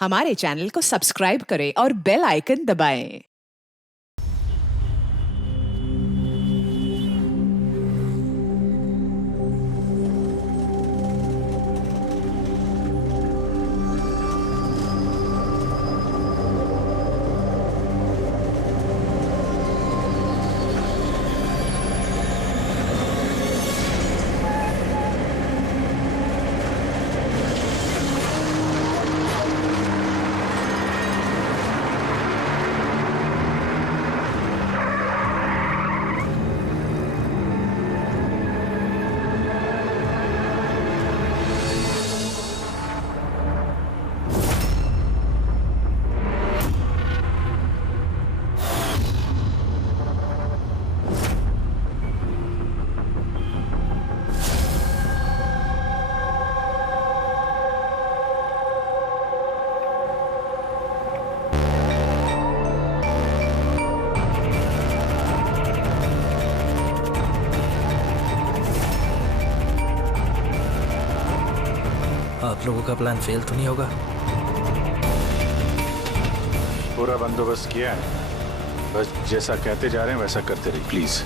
हमारे चैनल को सब्सक्राइब करें और बेल आइकन दबाएं। आप लोगों का प्लान फेल तो नहीं होगा? पूरा बंदोबस्त किया है, बस जैसा कहते जा रहे हैं वैसा करते रहिए प्लीज।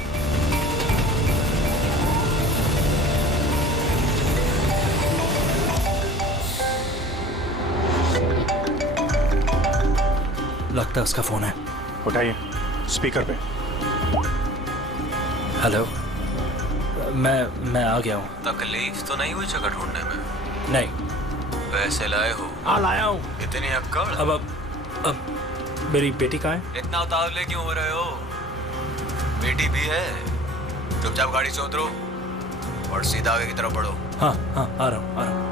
लगता है उसका फोन है। उठाइए, स्पीकर पे। हेलो, मैं आ गया हूँ। तकलीफ तो नहीं हुई जगह ढूंढने में? नहीं। पैसे लाए हो? हाँ लाया हूँ। इतनी अक्कड़? अब मेरी बेटी कहाँ है? इतना उतावले क्यों हो रहे हो? बेटी भी है। चुपचाप गाड़ी से उतरो और सीधा आगे की तरफ बढ़ो। हाँ आ रहा हूँ।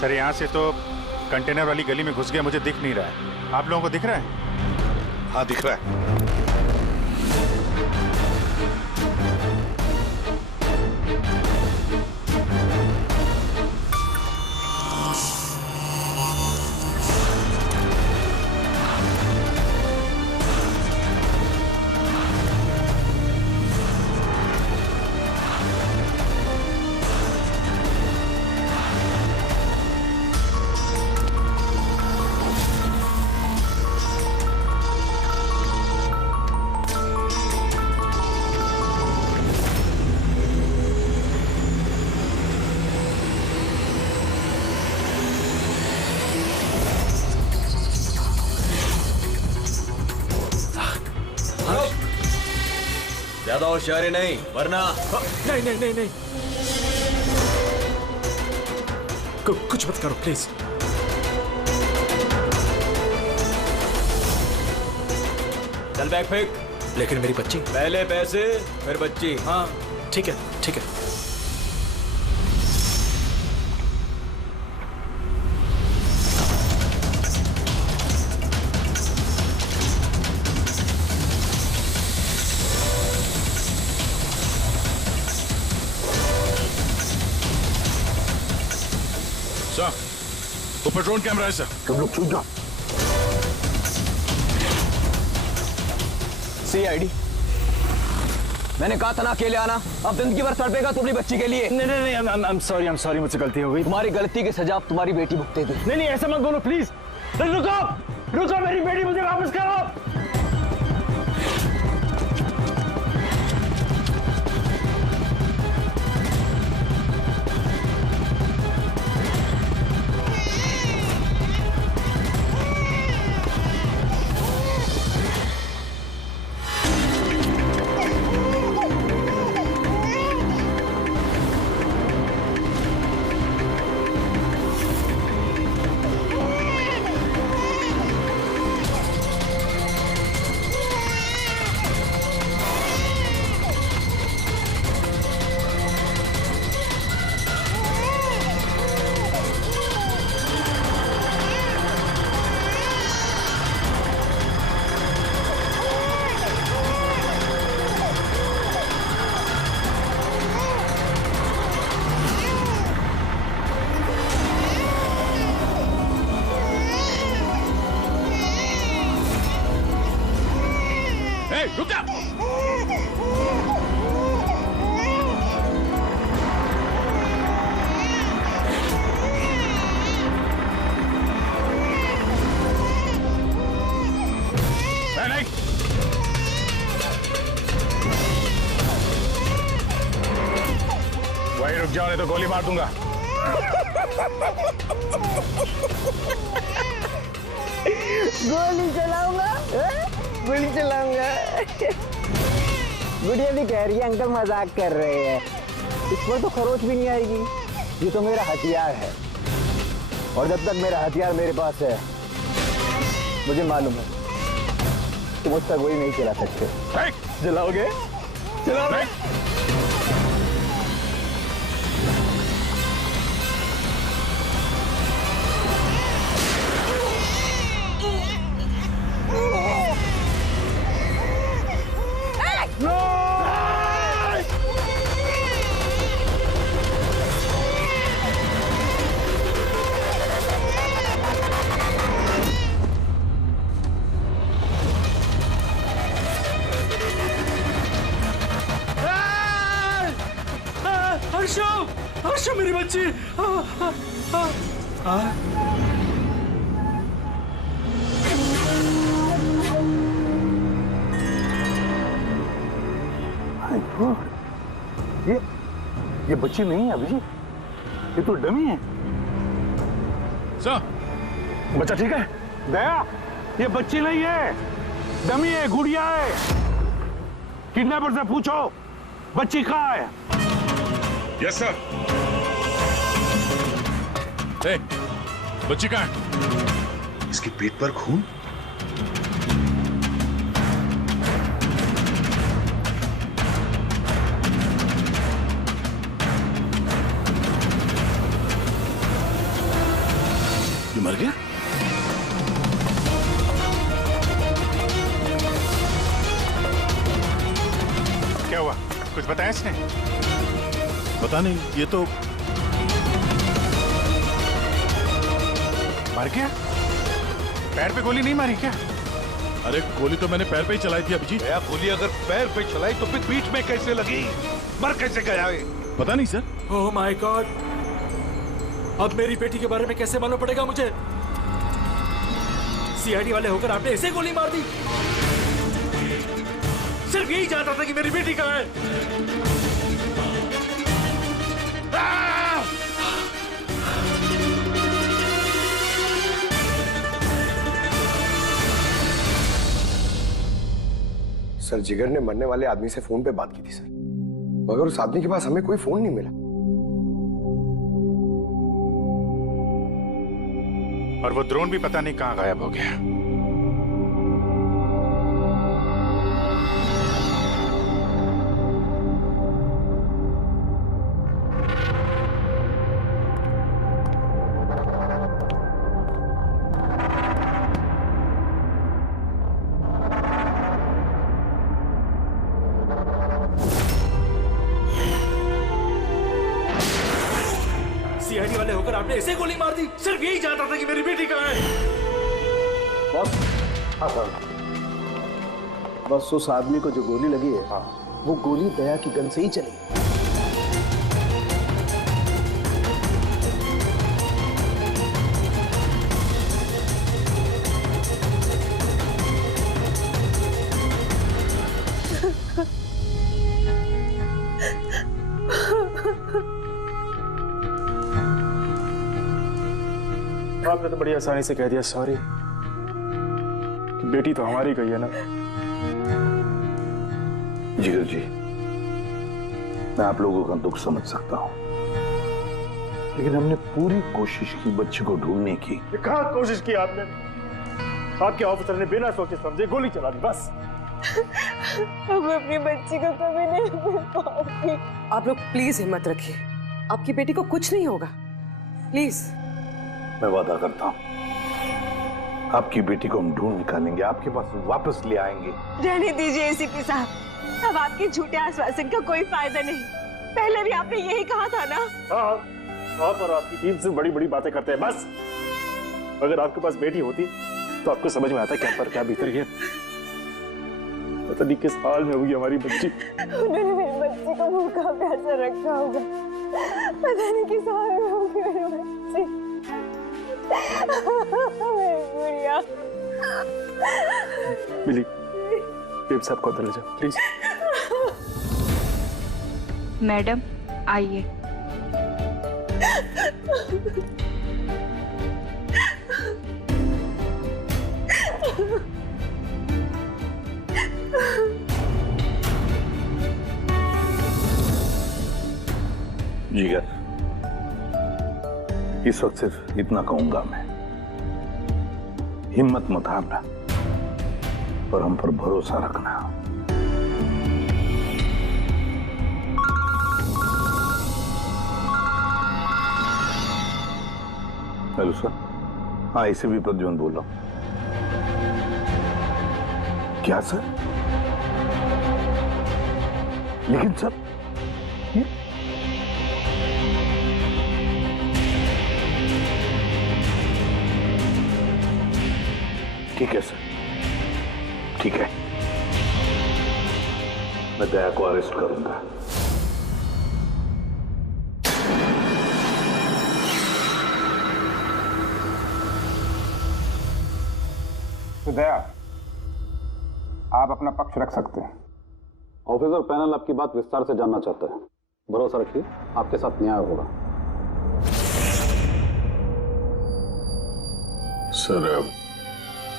सर यहाँ से तो कंटेनर वाली गली में घुस गया, मुझे दिख नहीं रहा है। आप लोगों को दिख रहा है? हाँ दिख रहा है। ज्यादा होशियारी नहीं वरना। नहीं। कुछ मत करो प्लीज। चल बैग फेंक। लेकिन मेरी बच्ची। पहले पैसे फिर बच्ची। हाँ ठीक है। सर, ऊपर ड्रोन कैमरा है सर। तुम लोग छूट जाओ। CID, मैंने कहा था ना अकेले आना। अब जिंदगी भर तड़पेगा तुम अपनी बच्ची के लिए। नहीं, I'm sorry, मुझसे गलती हो गई। तुम्हारी गलती की सजा अब तुम्हारी बेटी भुगतेगी। नहीं ऐसा मत बोलो प्लीज। रुको रुको, मेरी बेटी मुझे वापस करो। रुक जा। नहीं, वही रुक जाओ, नहीं तो गोली मार दूंगा। गोली चलाऊंगा, गोली चलाऊंगा। गुड़िया भी कह रही है अंकल मजाक कर रहे हैं, इस पर तो खरोच भी नहीं आएगी। ये तो मेरा हथियार है, और जब तक मेरा हथियार मेरे पास है, मुझे मालूम है तुम उसका गोली नहीं चला सकते। चलाओगे? चलाओगे? हर्षो मेरी बच्ची। ये बच्ची नहीं है अभिजीत, ये तो डमी है। सर, बच्चा ठीक है? दया, ये बच्ची नहीं है, डमी है, गुड़िया है। किडनैपर से पूछो बच्ची कहाँ है। Yes sir. बच्ची कहाँ है? इसके पेट पर खून। ये मर गया? क्या हुआ? कुछ बताया इसने? पता नहीं, ये तो मर गया? पैर पे गोली नहीं मारी क्या? अरे गोली तो मैंने पैर पे ही चलाई थी अभिजीत। गोली अगर पैर पे चलाई तो फिर पीठ में कैसे लगी? मर कैसे गया? पता नहीं सर। ओह माय गॉड, अब मेरी बेटी के बारे में कैसे मालूम पड़ेगा मुझे? सीआईडी वाले होकर आपने ऐसे गोली मार दी? सिर्फ यही जानता था कि मेरी बेटी कहाँ है। सर, जिगर ने मरने वाले आदमी से फोन पे बात की थी सर, मगर उस आदमी के पास हमें कोई फोन नहीं मिला। और वो ड्रोन भी पता नहीं कहाँ गायब हो गया। सीआईडी वाले होकर आपने ऐसे गोली मार दी? सिर्फ यही जानता था कि मेरी बेटी कहाँ है। बस, हाँ सर, बस उस आदमी को जो गोली लगी है, हाँ, वो गोली दया की गन से ही चली। आपने तो बड़ी आसानी से कह दिया सॉरी। बेटी तो हमारी गई है ना। जिगर जी, मैं आप लोगों का दुख समझ सकता हूं, लेकिन हमने पूरी कोशिश की बच्चे को ढूंढने की। कहाँ कोशिश की आपने? आपके ऑफिसर ने बिना सोचे समझे गोली चला दी बस। अब अपनी बच्ची को कभी नहीं मिल पाऊंगी। आप लोग प्लीज हिम्मत रखिए, आपकी बेटी को कुछ नहीं होगा, प्लीज। मैं वादा करता हूं, आपकी बेटी को हम ढूंढ निकालेंगे, आपके पास वापस ले आएंगे। रहने दीजिए एसीपी साहब, अब आपके झूठे आश्वासन का कोई फायदा नहीं। पहले भी आपने यही कहा था ना। हाँ, आप और आपकी टीम से बड़ी बड़ी बातें करते हैं बस। अगर आपके पास बेटी होती तो आपको समझ में आता क्या पर क्या भीतर है। पता नहीं किस हाल में होगी हमारी बच्ची। उन्होंने मेरी बच्ची को भूखा प्यासा रखा होगा, पता नहीं किस हाल में होगी मेरी बच्ची। मेरी गुड़िया। मिली, बेब साहब को अंदर ले जाओ प्लीज। मैडम आइए। जिगर, इस वक्त सिर्फ इतना कहूंगा मैं, हिम्मत मत हारना और हम पर भरोसा रखना। Hello sir. हाँ, इसे भी प्रद्युम्न बोल रहा हूं। क्या सर? लेकिन सर ये ठीक है सर, ठीक है, मैं दया को अरेस्ट करूंगा। तो दया, आप अपना पक्ष रख सकते हैं। ऑफिसर पैनल आपकी बात विस्तार से जानना चाहता है, भरोसा रखिए आपके साथ न्याय होगा। सर,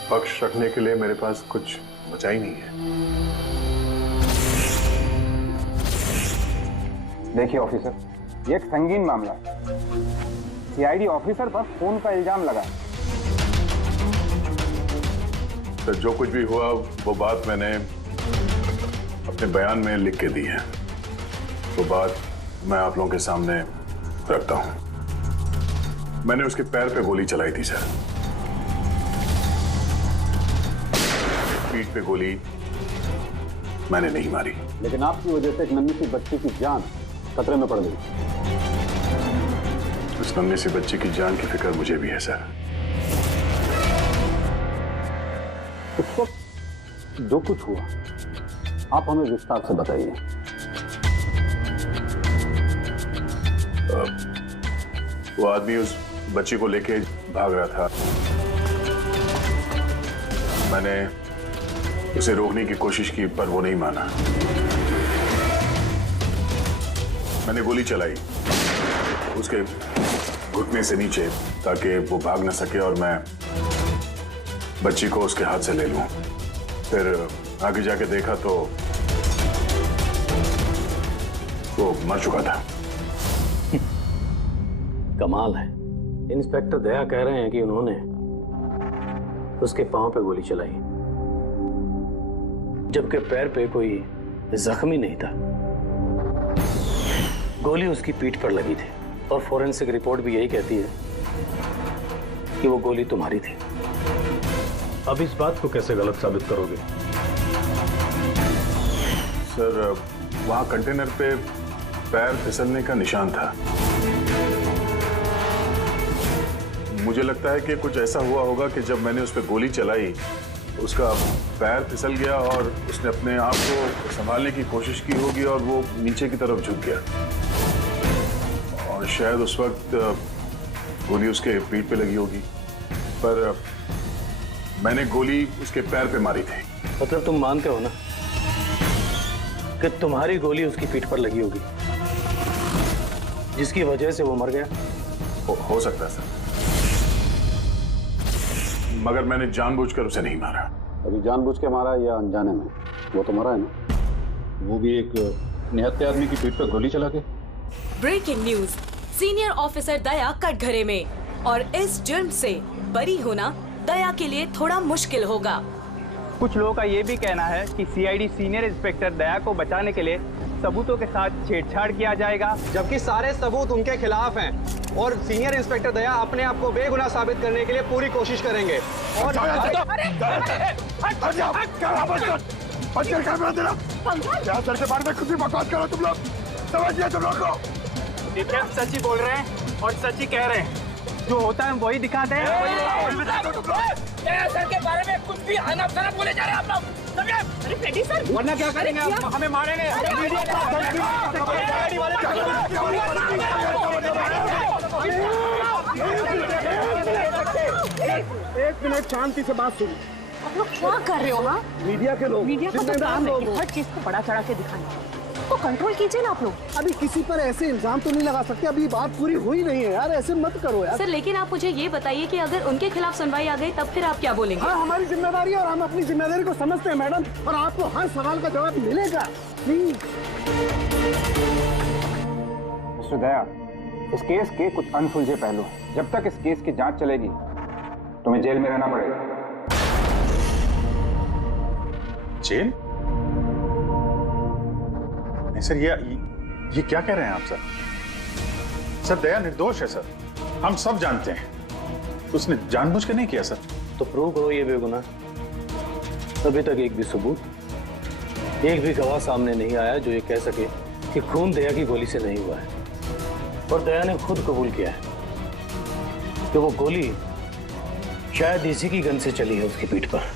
पक्ष रखने के लिए मेरे पास कुछ बचा ही नहीं है। देखिए ऑफिसर, ये एक संगीन मामला है। सीआईडी ऑफिसर पर खून का इल्जाम लगा है। सर, जो कुछ भी हुआ वो बात मैंने अपने बयान में लिख के दी है, वो बात मैं आप लोगों के सामने रखता हूं। मैंने उसके पैर पे गोली चलाई थी सर, पीठ पे गोली मैंने नहीं मारी। लेकिन आपकी वजह से एक नन्ही सी बच्ची की जान खतरे में पड़ गई। उस नन्ही सी बच्ची की जान की फिक्र मुझे भी है सर। उस वक्त जो कुछ हुआ आप हमें विस्तार से बताइए। वो आदमी उस बच्ची को लेके भाग रहा था। मैंने उसे रोकने की कोशिश की पर वो नहीं माना। मैंने गोली चलाई उसके घुटने से नीचे ताकि वो भाग न सके और मैं बच्ची को उसके हाथ से ले लूं। फिर आगे जाके देखा तो वो मर चुका था। कमाल है, इंस्पेक्टर दया कह रहे हैं कि उन्होंने उसके पांव पे गोली चलाई जबकि पैर पे कोई जख्म ही नहीं था। गोली उसकी पीठ पर लगी थी और फोरेंसिक रिपोर्ट भी यही कहती है कि वो गोली तुम्हारी थी। अब इस बात को कैसे गलत साबित करोगे? सर, वहां कंटेनर पे पैर फिसलने का निशान था। मुझे लगता है कि कुछ ऐसा हुआ होगा कि जब मैंने उस पर गोली चलाई उसका पैर फिसल गया और उसने अपने आप को संभालने की कोशिश की होगी और वो नीचे की तरफ झुक गया और शायद उस वक्त गोली उसके पीठ पे लगी होगी, पर मैंने गोली उसके पैर पे मारी थी। मतलब तुम मानते हो ना कि तुम्हारी गोली उसकी पीठ पर लगी होगी जिसकी वजह से वो मर गया? हो सकता है सर। मगर मैंने जानबूझकर उसे नहीं मारा। अभी जानबूझ के मारा या अनजाने में, वो तो मरा है ना, वो भी एक निहत्थे आदमी की पीठ पर गोली चला के। ब्रेकिंग न्यूज, सीनियर ऑफिसर दया कटघरे में, और इस जुर्म से बरी होना दया के लिए थोड़ा मुश्किल होगा। कुछ लोगों का ये भी कहना है कि सीआईडी सीनियर इंस्पेक्टर दया को बचाने के लिए सबूतों के साथ छेड़छाड़ किया जाएगा, जबकि सारे सबूत उनके खिलाफ हैं और सीनियर इंस्पेक्टर दया अपने आप को बेगुनाह साबित करने के लिए पूरी कोशिश करेंगे। और सर के बारे में खुद ही बकवास करो तुम लोग, समझिए तुम लोग को। सच ही बोल रहे हैं और सच ही कह रहे हैं, जो होता है वही दिखाते हैं। सर के बारे में कुछ भी अनाप-शनाप बोले जा रहे हैं आप लोग। अरे पेटी सर, वरना क्या करेंगे आप? हमें मारेंगे। एक मिनट शांति से बात सुनो। आप लोग क्या कर रहे हो? हाँ, मीडिया के लोग, मीडिया का तो काम है कि हर चीज को बड़ा चढ़ा के दिखाना, तो कंट्रोल कीजिए ना आप लोग। अभी किसी पर ऐसे इल्जाम तो नहीं लगा सकते, अभी बात पूरी हुई नहीं है यार, ऐसे मत करो यार। सर लेकिन आप मुझे ये बताइए कि अगर उनके खिलाफ सुनवाई आ गई तब फिर आप क्या बोलेंगे? हाँ, हमारी जिम्मेदारी है और हम अपनी जिम्मेदारी को समझते हैं मैडम, और आपको हर सवाल का जवाब मिलेगा। मिस्टर दया, इस केस के कुछ अनसुलझे पहलू हैं। जब तक इस केस की जांच चलेगी तुम्हें जेल में रहना पड़ेगा। जेल? नहीं सर, ये क्या कह रहे हैं आप सर? सर दया निर्दोष है सर, हम सब जानते हैं, उसने जानबूझ के नहीं किया सर। तो प्रूव करो ये बेगुनाह। अभी तक एक भी सबूत, एक भी गवाह सामने नहीं आया जो ये कह सके कि खून दया की गोली से नहीं हुआ है। और दया ने खुद कबूल किया है कि वो गोली शायद इसी की गन से चली है उसकी पीठ पर।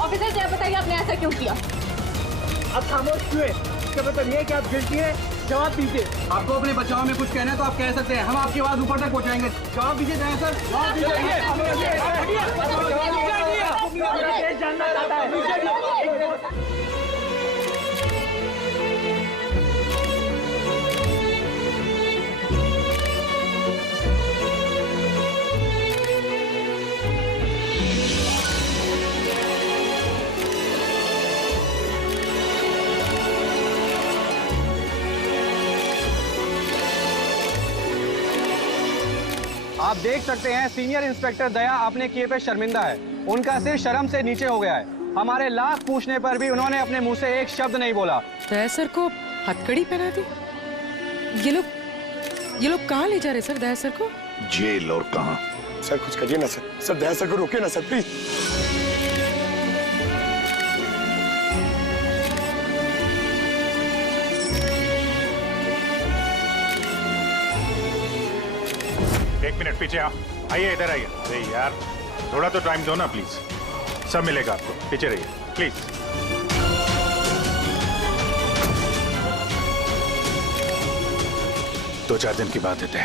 ऑफिसर क्या बताइए आपने ऐसा क्यों किया? आप खामोश क्यों हैं? इसका मतलब ये कि आप गिल्टी है, जवाब दीजिए। आपको अपने बचाव में कुछ कहना है तो आप कह सकते हैं, हम आपकी आवाज ऊपर तक पहुंचाएंगे। जवाब दीजिए सर, जवाब दीजिए। आप देख सकते हैं सीनियर इंस्पेक्टर दया अपने किए पे शर्मिंदा है। उनका सिर शर्म से नीचे हो गया है। हमारे लाख पूछने पर भी उन्होंने अपने मुंह से एक शब्द नहीं बोला। दया सर को हथकड़ी पहना दी? ये लोग कहाँ ले जा रहे सर दया सर को? जेल और कहाँ? सर कुछ करिए ना सर, सर दया सर को रोकिए ना सर प्लीज। एक मिनट पीछे आओ, आइए इधर आइए। अरे यार थोड़ा तो टाइम दो ना प्लीज, सब मिलेगा आपको, पीछे रहिए प्लीज। दो चार दिन की बात है,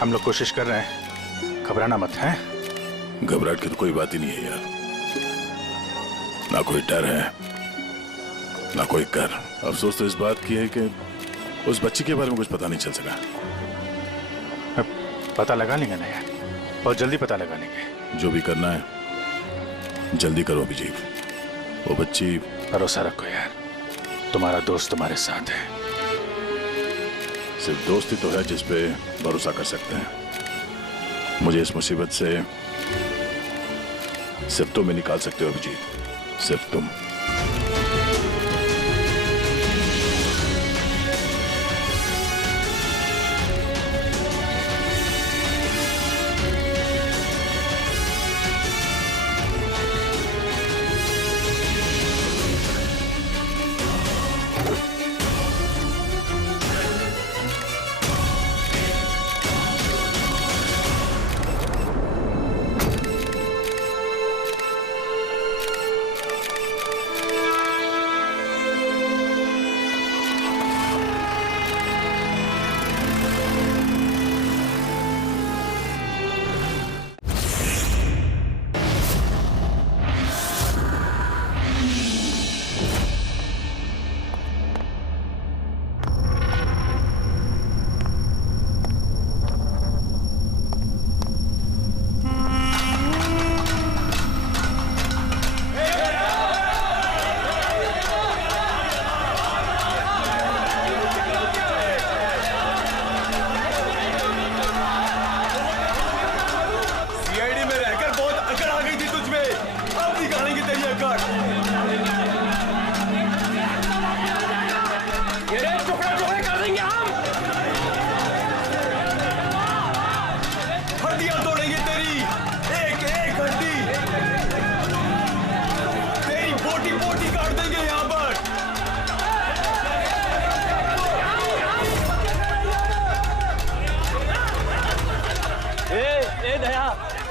हम लोग कोशिश कर रहे हैं, घबराना मत है। घबराहट की तो कोई बात ही नहीं है यार, ना कोई डर है ना कोई कर। अफसोस तो इस बात की है कि उस बच्ची के बारे में कुछ पता नहीं चल सका। पता लगा लेंगे ना यार, बहुत जल्दी पता लगा लेंगे। जो भी करना है जल्दी करो अभिजीत। वो बच्ची। भरोसा रखो यार, तुम्हारा दोस्त तुम्हारे साथ है। सिर्फ दोस्ती तो है जिस पे भरोसा कर सकते हैं। मुझे इस मुसीबत से सिर्फ तुम ही निकाल सकते हो अभिजीत, सिर्फ तुम।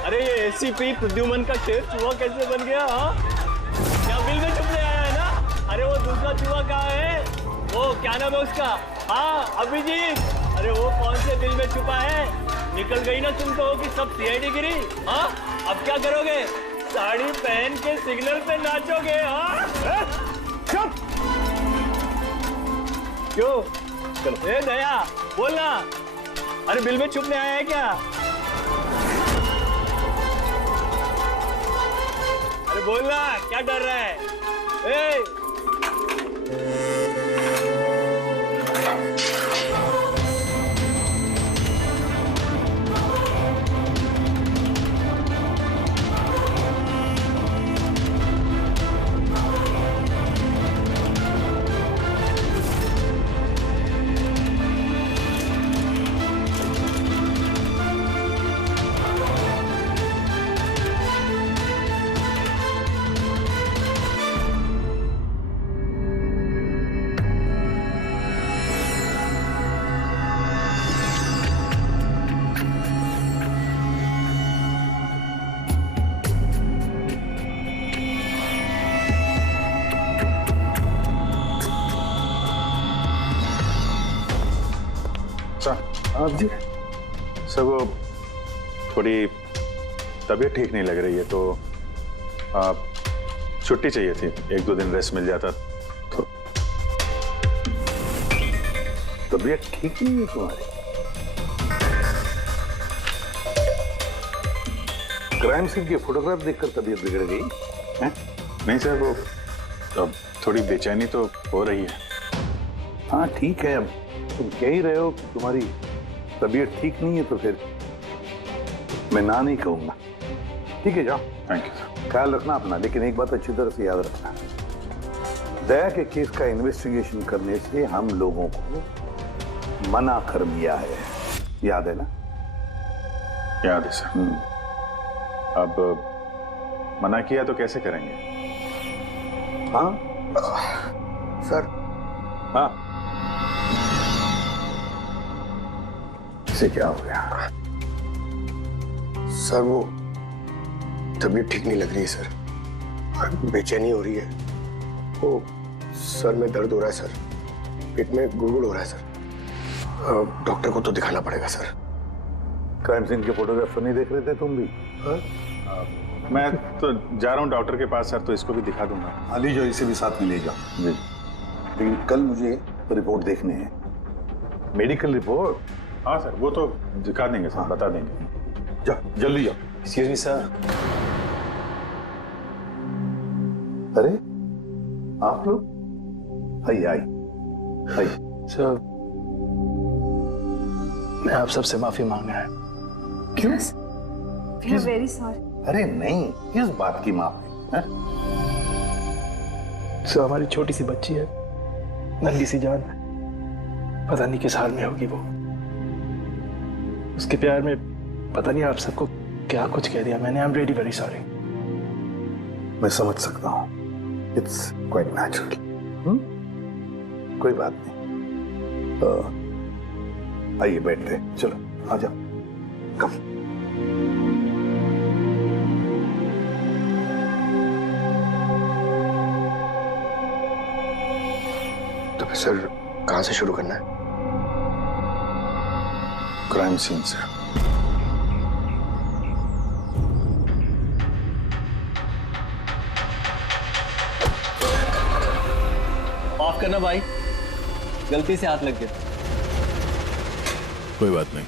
अरे ये एसीपी प्रद्युमन का शेर चूहा कैसे बन गया? हाँ, क्या बिल में छुपने आया है ना? अरे वो दूसरा चूहा कहाँ है? वो क्या नाम है उसका? हाँ अभिजीत। अरे वो कौन से बिल में छुपा है? निकल गई ना तुम तो कि सब सीआईडी गिरी। हाँ, अब क्या करोगे? साड़ी पहन के सिग्नल पे नाचोगे? हाँ, चुप। क्यों? चलो ए दया बोलना। अरे बिल में छुपने आया है क्या? अरे बोलना, क्या डर रहा है? आप जी सर, वो थोड़ी तबीयत ठीक नहीं लग रही है तो आप छुट्टी चाहिए थी, 1-2 दिन रेस्ट मिल जाता तो। तबीयत ठीक नहीं है तुम्हारी? क्राइम सीन के फोटोग्राफ देखकर तबीयत बिगड़ गई है? नहीं सर, वो अब थोड़ी बेचैनी तो हो रही है। हाँ ठीक है, अब तुम कह ही रहे हो कि तुम्हारी तबीयत ठीक नहीं है तो फिर मैं ना नहीं कहूंगा। ठीक है जाओ। Thank you. ख्याल रखना अपना, लेकिन एक बात अच्छी तरह से याद रखना, दया के केस का इन्वेस्टिगेशन करने से हम लोगों को मना कर दिया है, याद है ना? याद है सर। अब मना किया तो कैसे करेंगे? हाँ सर। हाँ, इसे क्या हो गया? सर वो तबीयत ठीक नहीं लग रही है सर, बेचैनी हो रही है, वो सर में दर्द हो रहा है सर, पेट में गुड़गुड़ हो रहा है सर, डॉक्टर को तो दिखाना पड़ेगा सर। क्राइम सीन के फोटोग्राफ तो नहीं देख रहे थे तुम भी? मैं तो जा रहा हूँ डॉक्टर के पास सर, तो इसको भी दिखा दूंगा। हाँ लीजिए, इसे भी साथ में ले जाओ। जी, लेकिन कल मुझे रिपोर्ट देखने है। Medical report? हाँ सर, वो तो दिखा देंगे सर, बता देंगे। जाओ जल्दी जाओ, एक्सक्यूज मी सर। अरे आप लोग आइए आइए आइए। सर मैं आप सबसे माफी मांगना है। क्यों? We are very sorry. अरे नहीं, किस बात की माफी? सर हमारी छोटी सी बच्ची है, नन्ही सी जान, पता नहीं किस हाल में होगी वो। उसके प्यार में पता नहीं आप सबको क्या कुछ कह दिया मैंने। I am really very sorry. मैं समझ सकता हूँ, इट्स क्वाइट नेचुरल। कोई बात नहीं। आइए बैठते हैं, चलो आ जाओ। कम। तो फिर सर कहां से शुरू करना है? क्राइम सीन से। माफ करना भाई, गलती से हाथ लग गया। कोई बात नहीं।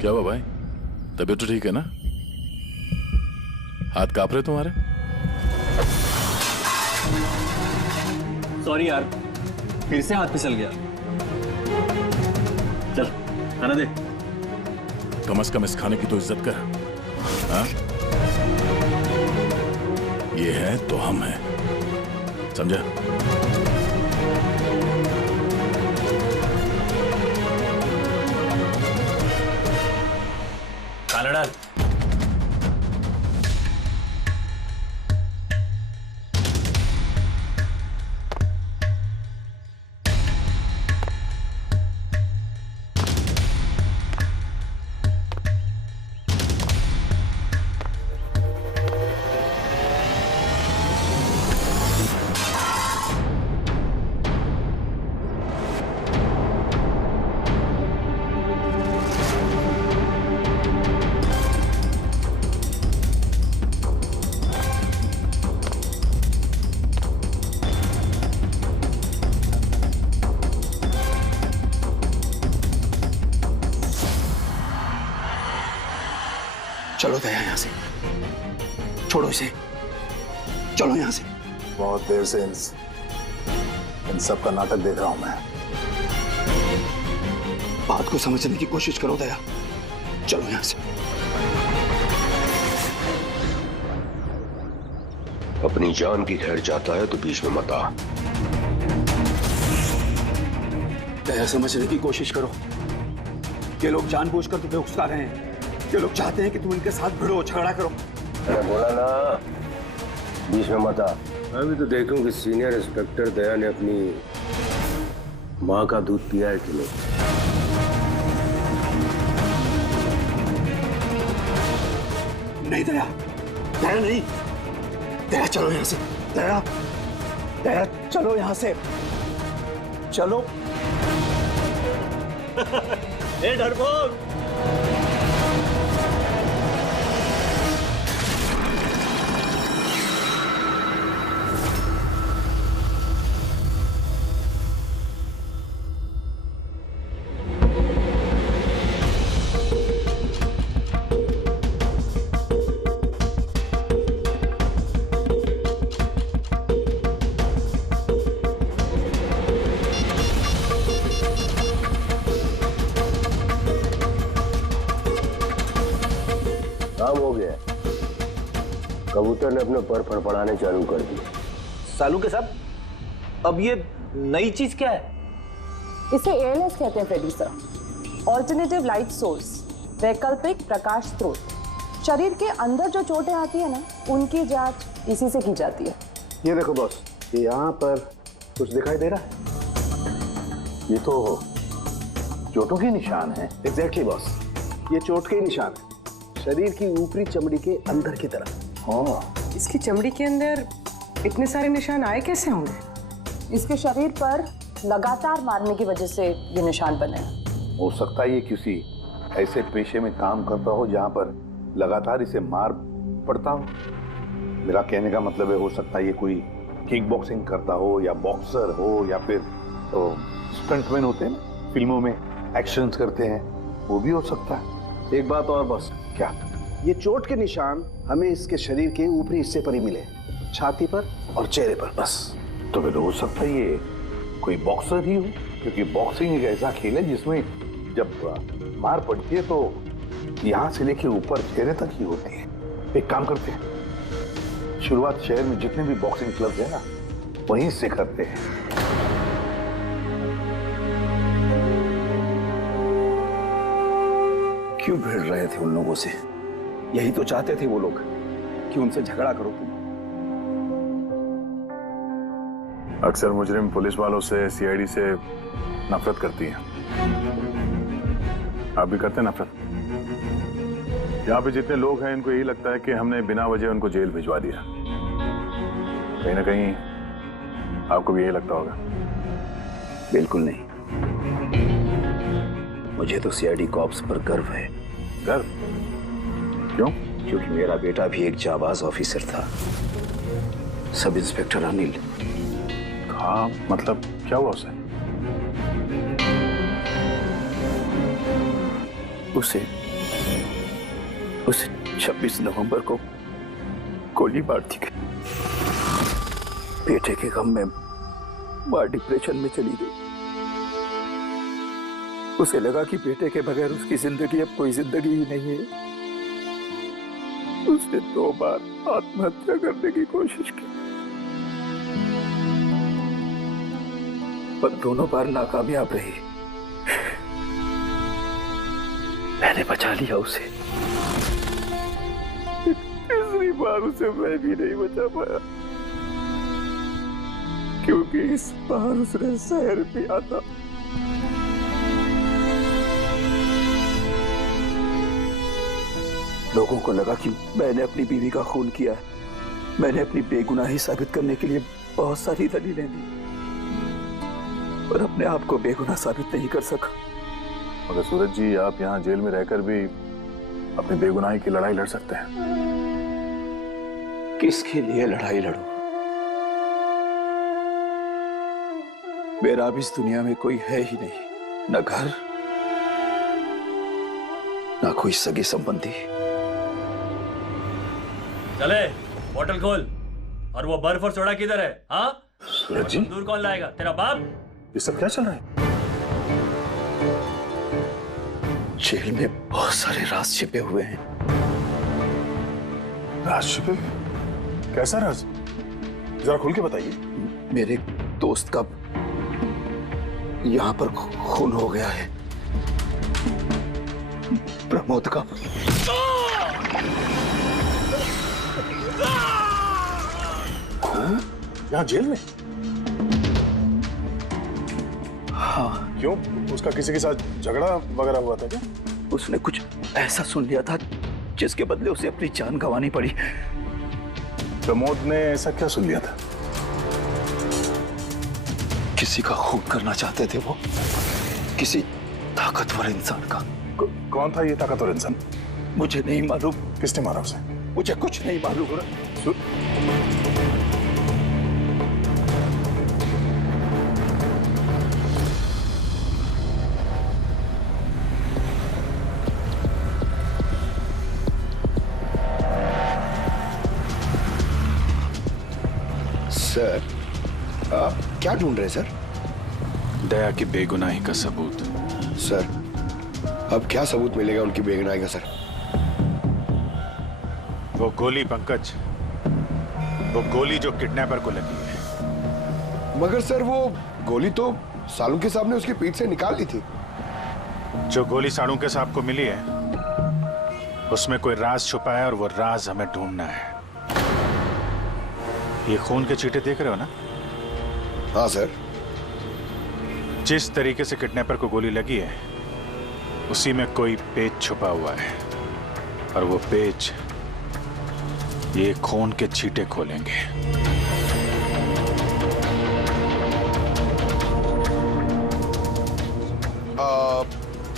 क्या हुआ भाई, तबीयत तो ठीक है ना? हाथ कांप रहे तुम्हारे? सॉरी यार, फिर से हाथ फिसल गया। चल खाना दे। कम से कम इस खाने की तो इज्जत कर। हाँ? ये है तो हम हैं, समझा? खाना डाल। चलो दया यहाँ से, छोड़ो इसे, चलो यहाँ से। बहुत देर से इन सब का नाटक देख रहा हूं मैं। बात को समझने की कोशिश करो दया, चलो यहाँ से। अपनी जान की खैर चाहता है तो बीच में मत आ। दया समझने की कोशिश करो। ये लोग जानबूझकर तुम्हें उकसा रहे हैं। ये लोग चाहते हैं कि तुम इनके साथ भिड़ो, झगड़ा करो। मैंने बोला ना बीच में मत आ। मैं भी तो देखूं कि सीनियर इंस्पेक्टर दया ने अपनी माँ का दूध पिया है कि नहीं। नहीं दया, दया नहीं, दया चलो यहाँ से। दया, दया चलो यहाँ से, चलो। ए डरपोक, काम हो गया। कबूतर ने अपने पर फड़फड़ाने चालू कर दिए। सालू के साहब, अब ये नई चीज क्या है? इसे ALS कहते हैं Freddy sir, alternative light source, वैकल्पिक प्रकाश स्रोत। शरीर के अंदर जो चोटें आती है ना, उनकी जांच इसी से की जाती है। ये देखो बॉस, ये यहाँ पर कुछ दिखाई दे रहा है? ये तो चोटों के निशान हैं। एग्जैक्टली बॉस, ये चोट के निशान है, शरीर की ऊपरी चमड़ी के अंदर की तरफ। हाँ, इसकी चमड़ी के अंदर इतने सारे निशान आए कैसे होंगे? इसके शरीर पर लगातार मारने की वजह से ये निशान बने हैं। हो सकता है ये किसी ऐसे पेशे में काम करता हो जहाँ पर लगातार इसे मार पड़ता हो। मेरा कहने का मतलब है, हो सकता है ये कोई किक बॉक्सिंग करता हो, या बॉक्सर हो, या फिर तो स्टंटमैन होते हैं फिल्मों में एक्शंस करते हैं, वो भी हो सकता है। एक बात और बॉस, क्या? ये चोट के निशान हमें इसके शरीर के ऊपरी हिस्से पर ही मिले, छाती पर और चेहरे पर बस। तो फिर हो सकता है ये कोई बॉक्सर ही हो, क्योंकि बॉक्सिंग एक ऐसा खेल है जिसमें जब मार पड़ती है तो यहाँ से लेके ऊपर चेहरे तक ही होती है। एक काम करते हैं, शुरुआत शहर में जितने भी बॉक्सिंग क्लब है ना, वहीं से करते हैं। क्यों भिड़ रहे थे उन लोगों से? यही तो चाहते थे वो लोग कि उनसे झगड़ा करो तुम। अक्सर मुजरिम पुलिस वालों से, सीआईडी से नफरत करती है। आप भी करते हैं नफरत? यहाँ पे जितने लोग हैं, इनको यही लगता है कि हमने बिना वजह उनको जेल भिजवा दिया। कहीं ना कहीं आपको भी यही लगता होगा। बिल्कुल नहीं, मुझे तो सीआईडी कॉप्स पर गर्व है। गर्व? क्यों? क्योंकि मेरा बेटा भी एक जाबाज ऑफिसर था, सब इंस्पेक्टर अनिल। हाँ, मतलब क्या हुआ उसे? उसे 26 नवंबर को गोली मार दी गई। बेटे के गम में मां डिप्रेशन में चली गई। उसे लगा कि बेटे के बगैर उसकी जिंदगी अब कोई जिंदगी ही नहीं है। उसने 2 बार आत्महत्या करने की कोशिश की, पर दोनों बार नाकामयाब रही। मैंने बचा लिया उसे। तीसरी बार उसे मैं भी नहीं बचा पाया, क्योंकि इस बार उसने शहर पिया था। लोगों को लगा कि मैंने अपनी बीवी का खून किया है। मैंने अपनी बेगुनाही साबित करने के लिए बहुत सारी दलीलें दी, पर अपने आप को बेगुनाह साबित नहीं कर सका। मगर सूरज जी, आप यहाँ जेल में रहकर भी अपनी बेगुनाही की लड़ाई लड़ सकते हैं। किसके लिए लड़ाई लड़ूं? मेरा अब इस दुनिया में कोई है ही नहीं, न घर, न कोई सगे संबंधी। चले, बोतल खोल। और वो बर्फ और सोडा किधर है? हाँ सूरज जी, दूर कौन लाएगा? तेरा बाप? ये सब क्या चल रहा है? जेल में बहुत सारे राज छिपे हुए हैं। राज छिपे? कैसा राज? जरा खुल के बताइए। मेरे दोस्त का यहाँ पर खून हो गया है, प्रमोद का। खून? यहाँ जेल में? हाँ। क्यों? उसका किसी के साथ झगड़ा वगैरह हुआ था क्या? उसने कुछ ऐसा सुन लिया था जिसके बदले उसे अपनी जान गंवानी पड़ी। प्रमोद ने ऐसा क्या सुन लिया था? किसी का खून करना चाहते थे वो, किसी ताकतवर इंसान का। कौन था ये ताकतवर इंसान? मुझे नहीं मालूम। किसने मारा उसे? मुझे कुछ नहीं मालूम। सर, आप क्या ढूंढ रहे हैं सर? दया की बेगुनाही का सबूत। सर, अब क्या सबूत मिलेगा उनकी बेगुनाही का सर? वो गोली पंकज, वो गोली जो किडनैपर को लगी है। मगर सर, वो गोली तो सालुंके साहब ने उसकी पीठ से निकाल ली थी। जो गोली सालुंके साहब को मिली है उसमें कोई राज छुपा है और वो राज हमें ढूंढना है। ये खून के छींटे देख रहे हो ना? हाँ सर। जिस तरीके से किडनैपर को गोली लगी है उसी में कोई पेच छुपा हुआ है और वो पेच ये खून के छींटे खोलेंगे।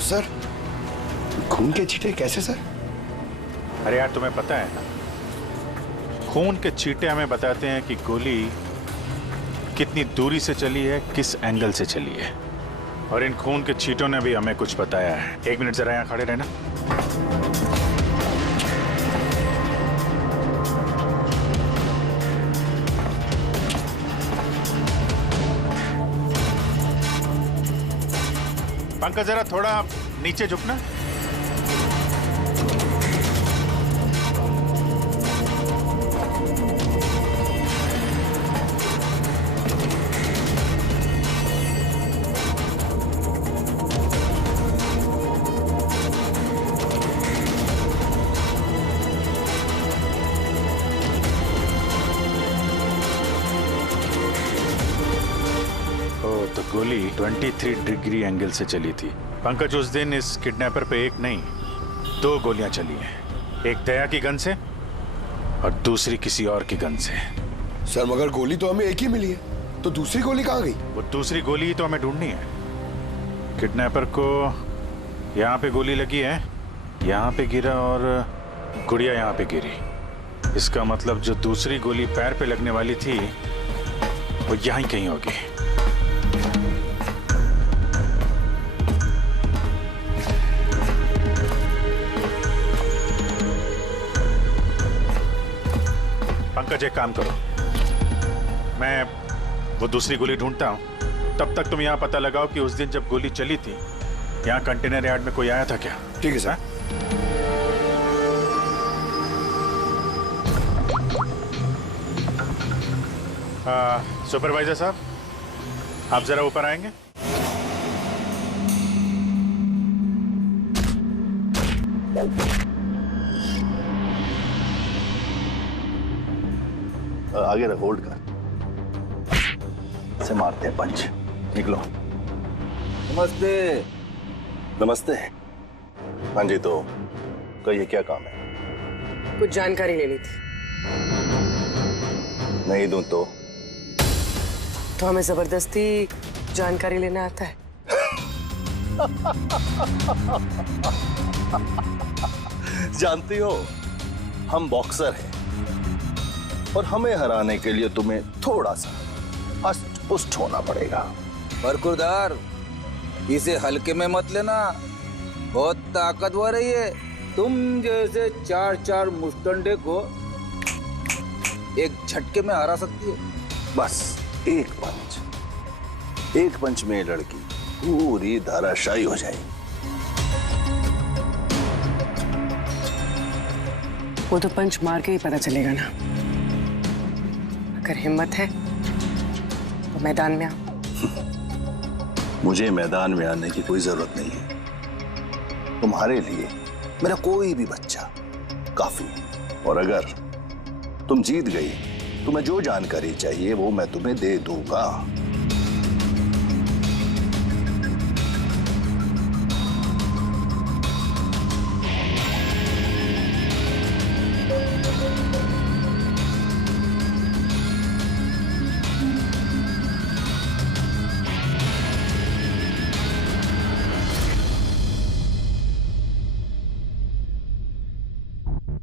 सर, खून के छींटे कैसे सर? अरे यार तुम्हें पता है ना, खून के छींटे हमें बताते हैं कि गोली कितनी दूरी से चली है, किस एंगल से चली है। और इन खून के छींटों ने भी हमें कुछ बताया है। 1 मिनट जरा यहाँ खड़े रहना। पंकज जरा थोड़ा नीचे झुकना। तो गोली 23 डिग्री एंगल से चली थी। पंकज, उस दिन इस किडनैपर पे एक नहीं 2 गोलियां चली हैं। एक दया की गन से और दूसरी किसी और की गन से। सर मगर गोली तो हमें एक ही मिली है, तो दूसरी गोली कहाँ गई? वो दूसरी गोली ही तो हमें ढूंढनी है। किडनैपर को यहाँ पे गोली लगी है, यहाँ पे गिरा और गुड़िया यहाँ पे गिरी। इसका मतलब जो दूसरी गोली पैर पे लगने वाली थी वो यहीं कहीं होगी। पंकज, एक काम करो, मैं वो दूसरी गोली ढूंढता हूं, तब तक तुम यहाँ पता लगाओ कि उस दिन जब गोली चली थी यहाँ कंटेनर यार्ड में कोई आया था क्या? ठीक है सर। सुपरवाइजर साहब, आप जरा ऊपर आएंगे। आगे रख, होल्ड कर, से मारते हैं पंच। निकलो। नमस्ते। नमस्ते। हाँ जी, तो कहिए क्या काम है? कुछ जानकारी लेनी थी। नहीं दूं तो हमें जबरदस्ती जानकारी लेना आता है? जानती हो, हम बॉक्सर हैं और हमें हराने के लिए तुम्हें थोड़ा सा हष्ट पुष्ट होना पड़ेगा। बरकुरदार, इसे हल्के में मत लेना, बहुत ताकतवर है ये। तुम जैसे 4 मुस्टंडे को एक झटके में हरा सकती है। बस एक पंच में लड़की पूरी धराशायी हो जाएगी। वो तो पंच मार के ही पता चलेगा ना। अगर हिम्मत है तो मैदान में आओ। मुझे मैदान में आने की कोई जरूरत नहीं है। तुम्हारे लिए मेरा कोई भी बच्चा काफी है। और अगर तुम जीत गई, तुम्हें जो जानकारी चाहिए वो मैं तुम्हें दे दूंगा।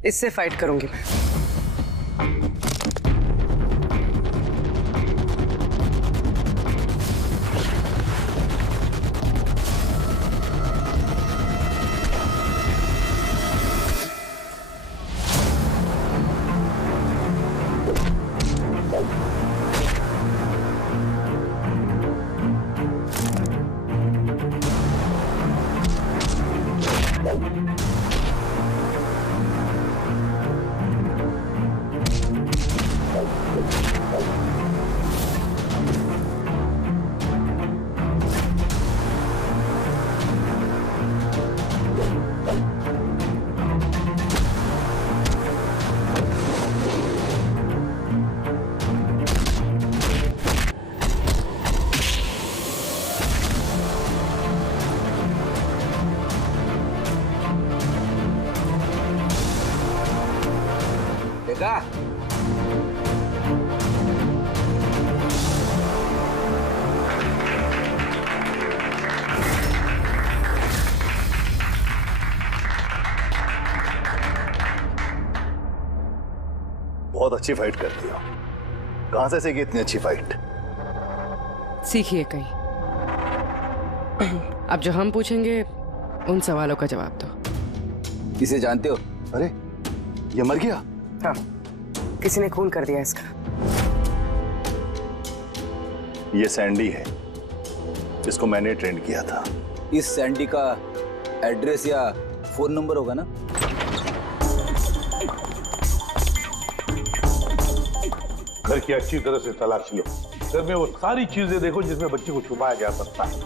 इससे फाइट करूंगी मैं। अच्छी फाइट करती हो। कहां से सीखी इतनी अच्छी फाइट? सीखिए कहीं। अब जो हम पूछेंगे उन सवालों का जवाब दो। इसे जानते हो? अरे ये मर गया? हाँ, किसी ने खून कर दिया इसका। ये सैंडी है जिसको मैंने ट्रेंड किया था। इस सैंडी का एड्रेस या फोन नंबर होगा ना? घर की अच्छी तरह से तलाश लो। घर में वो सारी चीजें देखो जिसमें बच्चे को छुपाया जा सकता है।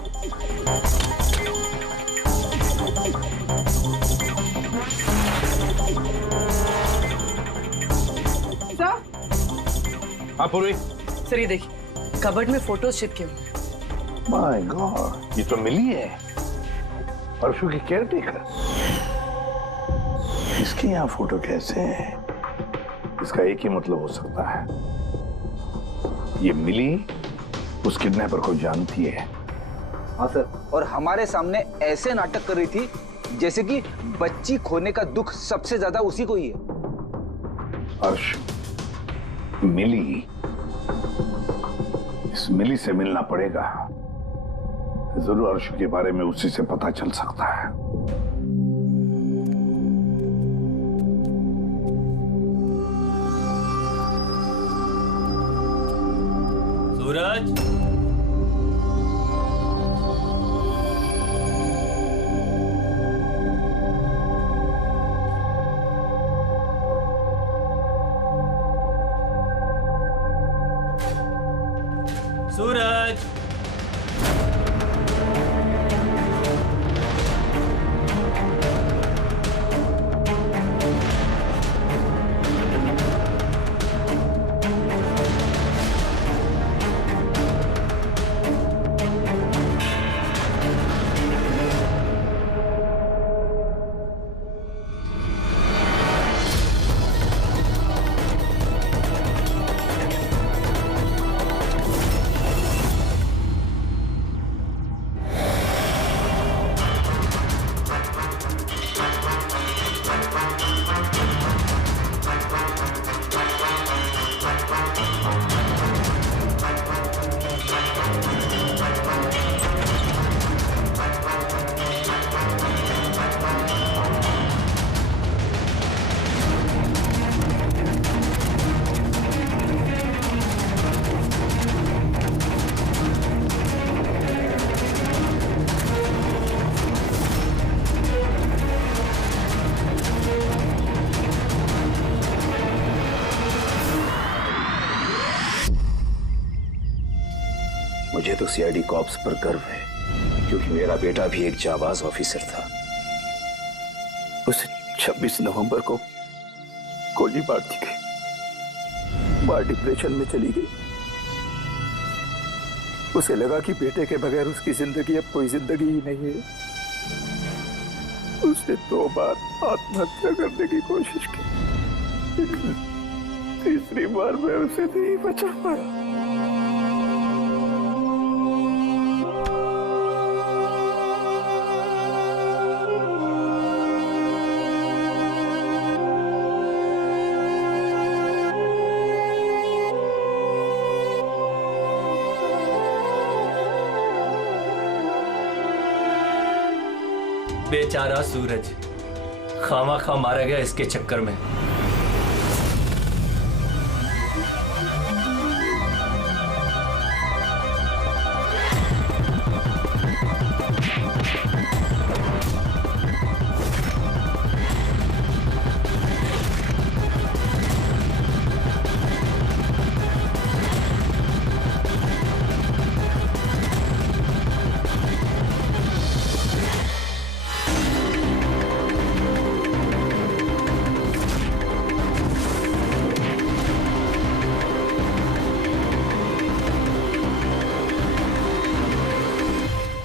हाँ पूर्वी। सर ये देखिए, कबर्ड में फोटोज चिपके हुए हैं। माय गॉड, ये तो मिली है, परसों की केयरटेकर। इसके यहाँ फोटो कैसे है? इसका एक ही मतलब हो सकता है, ये मिली उस किडनैपर को जानती है। हाँ सर, और हमारे सामने ऐसे नाटक कर रही थी जैसे कि बच्ची खोने का दुख सबसे ज्यादा उसी को ही है। अर्श, मिली, इस मिली से मिलना पड़ेगा। जरूर अर्श के बारे में उसी से पता चल सकता है। सूरज, सूरज, मुझे तो सीआईडी कॉप्स पर गर्व है, क्योंकि मेरा बेटा भी एक जाबाज ऑफिसर था। उसे 26 नवंबर को गोली मार दी गई। मां डिप्रेशन में चली गई। उसे लगा कि बेटे के बगैर उसकी जिंदगी अब कोई जिंदगी ही नहीं है। उसने 2 बार आत्महत्या करने की कोशिश की, लेकिन तीसरी बार मैं उसे नहीं बचा पाया। बेचारा सूरज खामा खा मारा गया इसके चक्कर में।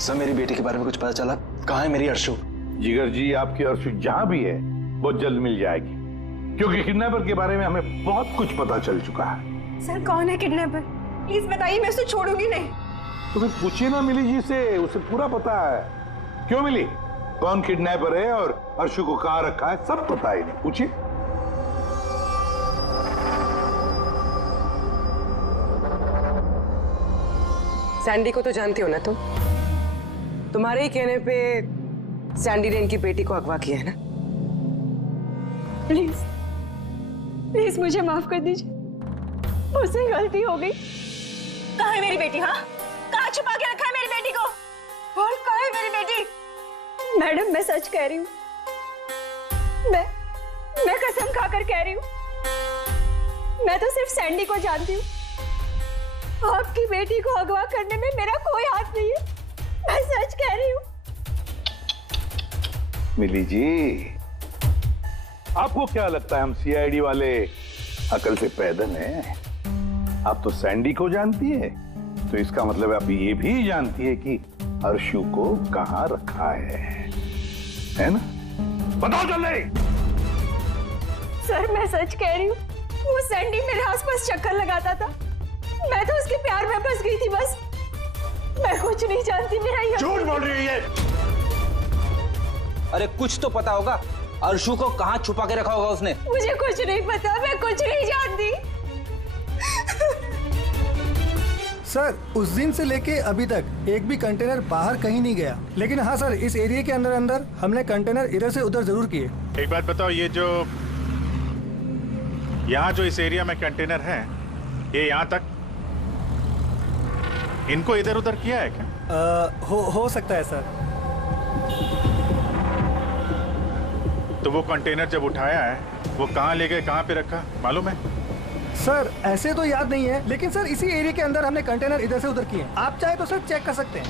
सर, मेरी बेटी के बारे में कुछ पता चला? कहाँ है मेरी अर्शु? जिगर जी, आपकी अर्शु जहां भी है बहुत जल्द मिल जाएगी, क्योंकि किडनैपर के बारे में हमें बहुत कुछ पता चल चुका है। सर कौन है किडनैपर? प्लीज बताइए, मैं उसे छोड़ूंगी नहीं। तो फिर पूछिए ना मिली जी से, उसे पूरा पता है। क्यों मिली, कौन किडनैपर है और अर्शु को कहाँ रखा है, सब पता है। नहीं पूछिए। सैंडी को तो जानती हो ना तुम? तुम्हारे ही कहने पे सैंडी ने इनकी बेटी को अगवा किया है ना? प्लीज प्लीज मुझे माफ कर दीजिए, मुझसे गलती हो गई। कहाँ है मेरी बेटी? हाँ, कहाँ छुपा के रखा है मेरी बेटी को? बोल, कहाँ है मेरी बेटी? मैडम मैं सच कह रही हूँ, मैं कसम खाकर कह रही हूँ, मैं तो सिर्फ सैंडी को जानती हूँ। आपकी बेटी को अगवा करने में मेरा कोई हाथ नहीं है, मैं सच कह रही हूँ। मिली जी, आपको क्या लगता है हम सीआईडी वाले अकल से पैदल हैं? आप तो सैंडी को जानती है, तो इसका मतलब आप ये भी जानती है कि अर्शु को कहां रखा है ना? बताओ जल्दी। सर मैं सच कह रही हूँ, वो सैंडी मेरे आसपास चक्कर लगाता था, मैं तो उसके प्यार में फंस गई थी बस। मैं कुछ नहीं जानती, मेरा ये झूठ बोल रही है। अरे कुछ तो पता होगा, अर्शु को कहाँ छुपा के रखा होगा उसने? मुझे कुछ नहीं पता, मैं कुछ नहीं जानती। सर उस दिन से लेके अभी तक एक भी कंटेनर बाहर कहीं नहीं गया, लेकिन हाँ सर इस एरिया के अंदर अंदर हमने कंटेनर इधर से उधर जरूर किए। एक बात बताओ, ये जो यहाँ जो इस एरिया में कंटेनर है, ये यहाँ तक इनको इधर उधर किया है क्या? हो सकता है सर। तो वो कंटेनर जब उठाया है वो कहाँ ले गए, कहाँ पे रखा मालूम है? सर ऐसे तो याद नहीं है, लेकिन सर इसी एरिया के अंदर हमने कंटेनर इधर से उधर किए। आप चाहे तो सर चेक कर सकते हैं।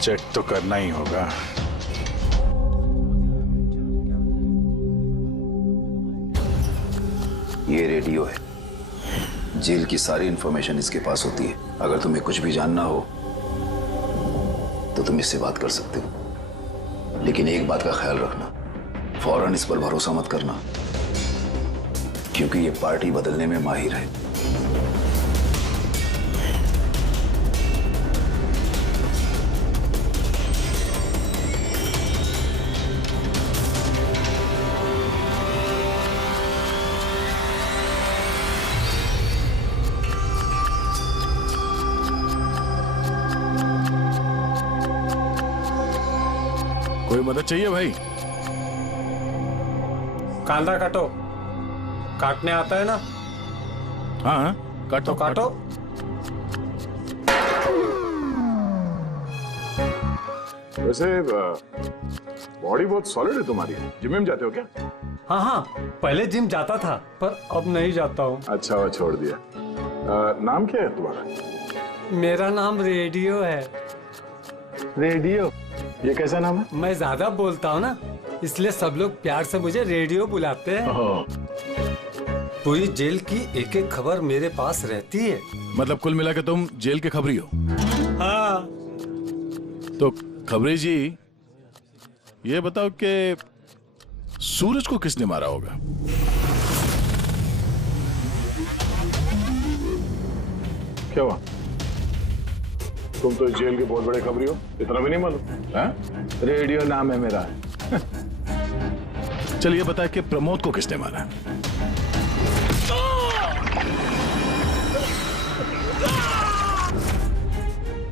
चेक तो करना ही होगा। ये रेडियो है, जेल की सारी इंफॉर्मेशन इसके पास होती है। अगर तुम्हें कुछ भी जानना हो तो तुम इससे बात कर सकते हो, लेकिन एक बात का ख्याल रखना, फौरन इस पर भरोसा मत करना, क्योंकि ये पार्टी बदलने में माहिर है। कोई मदद चाहिए भाई? कांदा काटो, काटने आता है ना? हाँ काटो तो काटो। वैसे बॉडी बहुत सॉलिड है तुम्हारी, जिम में जाते हो क्या? हाँ पहले जिम जाता था पर अब नहीं जाता हूँ। अच्छा वो छोड़ दिया। नाम क्या है तुम्हारा? मेरा नाम रेडियो है। रेडियो? ये कैसा नाम है? मैं ज्यादा बोलता हूँ ना, इसलिए सब लोग प्यार से मुझे रेडियो बुलाते हैं। पूरी जेल की एक एक खबर मेरे पास रहती है। मतलब कुल मिला के तुम जेल के खबरी हो? हाँ। तो खबरी जी ये बताओ कि सूरज को किसने मारा होगा? क्या हुआ? तुम तो जेल के बहुत बड़े खबरी हो, इतना भी नहीं मालूम? रेडियो नाम है मेरा। चलिए बताए कि प्रमोद को किसने मारा?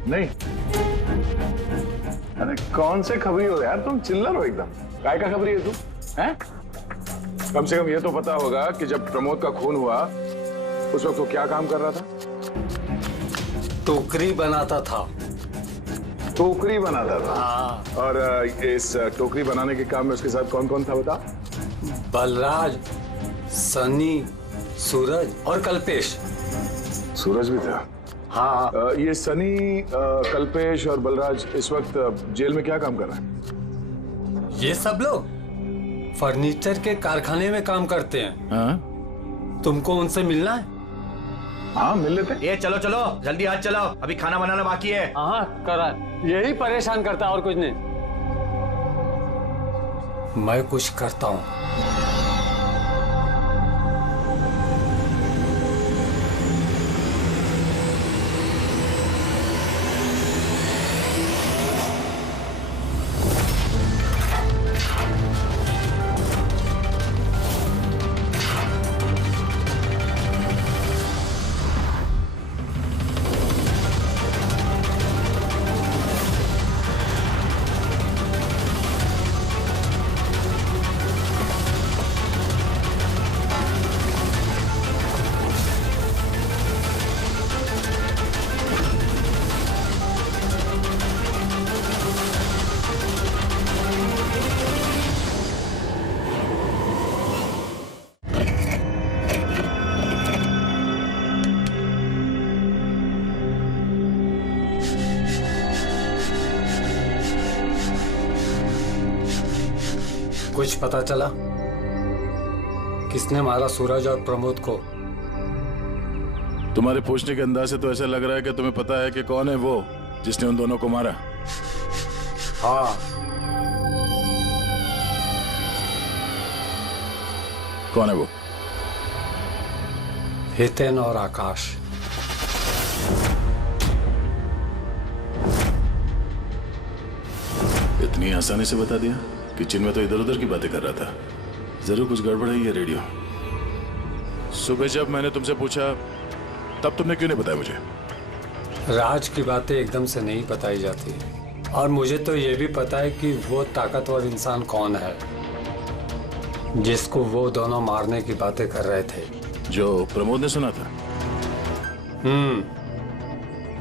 नहीं? अरे कौन से खबरी हो यार तुम? चिल्लर हो एकदम। काय का खबरी है तू? हैं? कम से कम ये तो पता होगा कि जब प्रमोद का खून हुआ उस वक्त वो क्या काम कर रहा था? टोकरी बनाता था। टोकरी बनाता था? और इस टोकरी बनाने के काम में उसके साथ कौन कौन था बता? बलराज, सनी, सूरज और कल्पेश। सूरज भी था? हाँ। ये सनी, कल्पेश और बलराज इस वक्त जेल में क्या काम कर रहे हैं? ये सब लोग फर्नीचर के कारखाने में काम करते हैं। हाँ? तुमको उनसे मिलना है? हाँ मिल लेते। ये चलो चलो जल्दी आज चलो, अभी खाना बनाना बाकी है। हाँ करा, यही परेशान करता है और कुछ नहीं। मैं कुछ करता हूँ। कुछ पता चला किसने मारा सूरज और प्रमोद को? तुम्हारे पूछने के अंदाज से तो ऐसा लग रहा है कि तुम्हें पता है कि कौन है वो जिसने उन दोनों को मारा। हाँ। कौन है वो? हितेन और आकाश। इतनी आसानी से बता दिया कि चिन्मय तो इधर उधर की बातें कर रहा था। जरूर कुछ गड़बड़ है ये रेडियो। सुबह जब मैंने तुमसे पूछा तब तुमने क्यों नहीं बताया मुझे? राज की बातें एकदम से नहीं बताई जाती, और मुझे तो ये भी पता है कि वो ताकतवर इंसान कौन है जिसको वो दोनों मारने की बातें कर रहे थे। जो प्रमोद ने सुना था?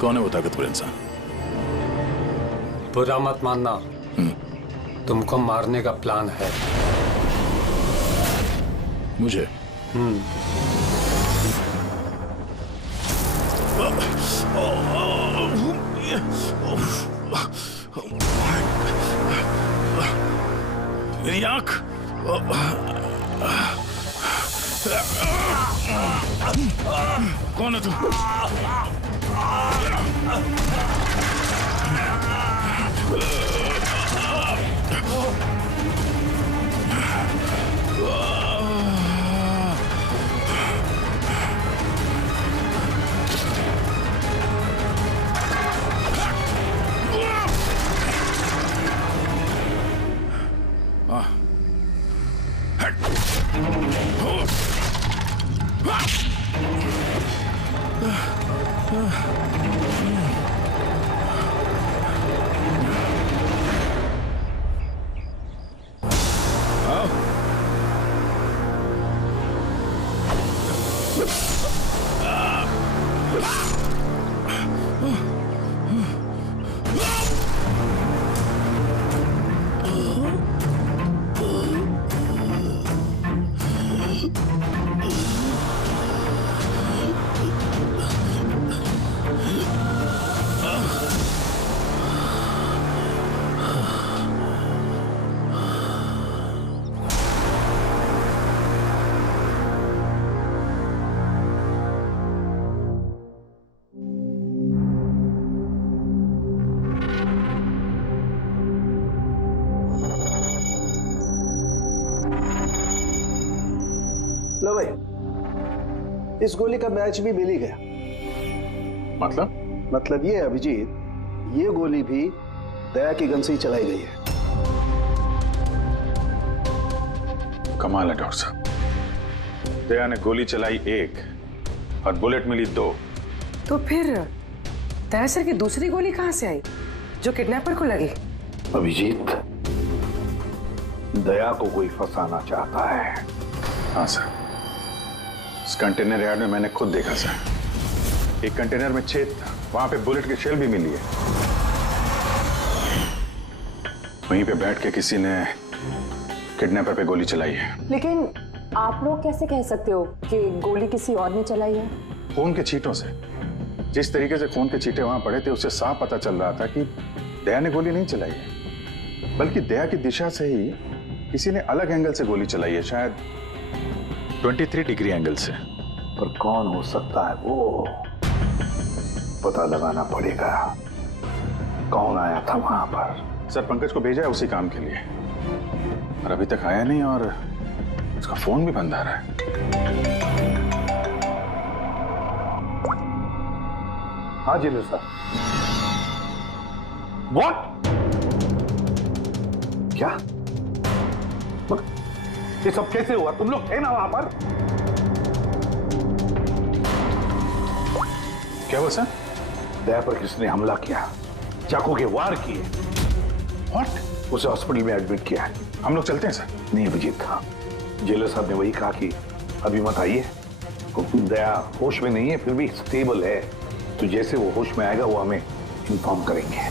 कौन है वो ताकतवर इंसान? बुरा मत मानना, तुमको मारने का प्लान है। मुझे? मेरी आंख। कौन है तू? लो भाई, इस गोली का मैच भी मिल ही गया। मतलब ये अभिजीत, ये गोली भी दया की गन से ही चलाई गई है। कमाल है डॉक्टर साहब, दया ने गोली चलाई 1 और बुलेट मिली 2। तो फिर दया सर की दूसरी गोली कहां से आई जो किडनैपर को लगी? अभिजीत, दया को कोई फंसाना चाहता है। हाँ सर, इस कंटेनर यार्ड में मैंने खुद देखा सर। एक कंटेनर में छेद था, वहां पे बुलेट की शेल भी मिली है। वहीं पे बैठ के किसी ने किडनैपर पे गोली चलाई है। लेकिन आप लोग कैसे कह सकते हो कि गोली किसी और ने चलाई है? खून के छींटों से, जिस तरीके से खून के छींटे वहां पड़े थे उससे साफ पता चल रहा था कि दया ने गोली नहीं चलाई है, बल्कि दया की दिशा से ही किसी ने अलग एंगल से गोली चलाई है, शायद 23 डिग्री एंगल से। पर कौन हो सकता है वो, पता लगाना पड़ेगा। कौन आया था वहां पर? सर, पंकज को भेजा है उसी काम के लिए, और अभी तक आया नहीं, और उसका फोन भी बंद आ रहा है। हाँ जी सर। व्हाट? क्या? ये सब कैसे हुआ? तुम लोग थे ना वहां पर? क्या हुआ सर? दया पर किसने हमला किया, चाकू के वार किए। व्हाट? उसे हॉस्पिटल में एडमिट किया है। हम लोग चलते हैं सर। नहीं अभिजीत, हाँ, जेलर साहब ने वही कहा कि अभी मत आइए। दया होश में नहीं है, फिर भी स्टेबल है, तो जैसे वो होश में आएगा वो हमें इन्फॉर्म करेंगे।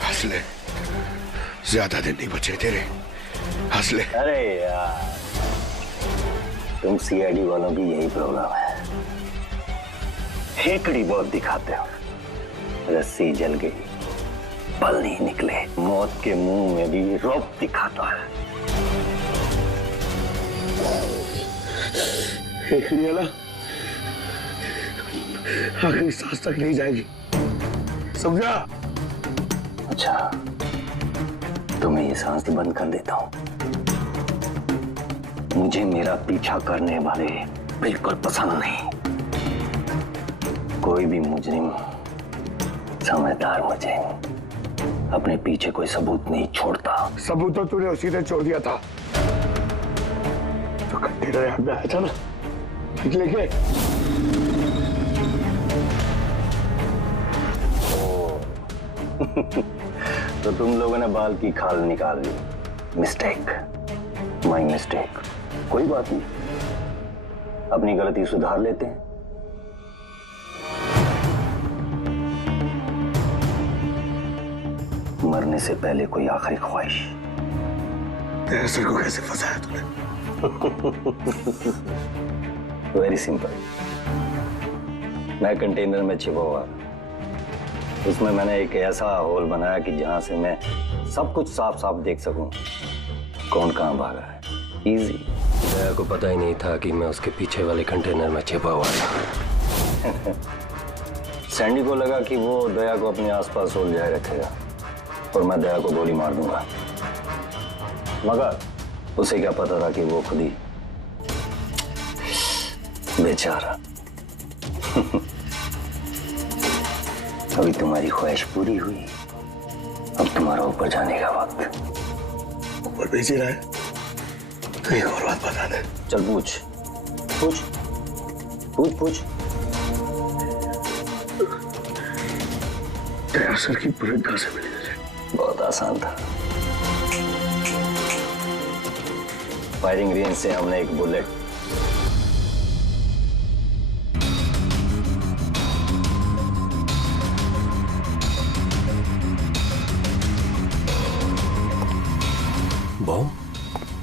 हंस ले, ज्यादा दिन नहीं बचे तेरे, हंस ले। अरे यार, तुम सीआईडी वालों की यही प्रॉब्लम है, हेकड़ी बहुत दिखाते हो। रस्सी जल गई, पल नहीं निकले, मौत के मुंह में भी रौब दिखाता है। हेकड़ी वाला आखिरी सांस तक नहीं जाएगी, समझा? अच्छा, तुम्हें ये सांस बंद कर देता हूं। मुझे मेरा पीछा करने वाले बिल्कुल पसंद नहीं। कोई भी मुजरिम, समझदार मुजरिम अपने पीछे कोई सबूत नहीं छोड़ता। सबूत तो तूने उसी दिन छोड़ दिया था। तो कंटेनर यहाँ पे आया था ना, लेके तो तुम लोगों ने बाल की खाल निकाल ली। Mistake, my mistake. कोई बात नहीं, अपनी गलती सुधार लेते हैं। मरने से पहले कोई आखिरी ख्वाहिश। तेरे सर को कैसे फंसाया तूने? Very simple. मैं कंटेनर में छिपा हुआ, उसमें मैंने एक ऐसा होल बनाया कि जहां से मैं सब कुछ साफ साफ देख सकूं, कौन कहां भागा है। इजी। दया को पता ही नहीं था कि मैं उसके पीछे वाले कंटेनर में छिपा हुआ था। सैंडी को लगा कि वो दया को अपने आसपास उलझाए रखेगा और मैं दया को गोली मार दूंगा, मगर उसे क्या पता था कि वो खुद ही बेचारा। अभी तुम्हारी ख्वाहिश पूरी हुई, अब तुम्हारा ऊपर जाने का वक्त। ऊपर भेज ही रहा है तो एक और बात बता दे। चल पूछ पूछ पूछ पूछ। दया सर की बुलेट कहां से मिली तुझे? बहुत आसान था। फायरिंग रेंज से हमने एक बुलेट बॉम्ब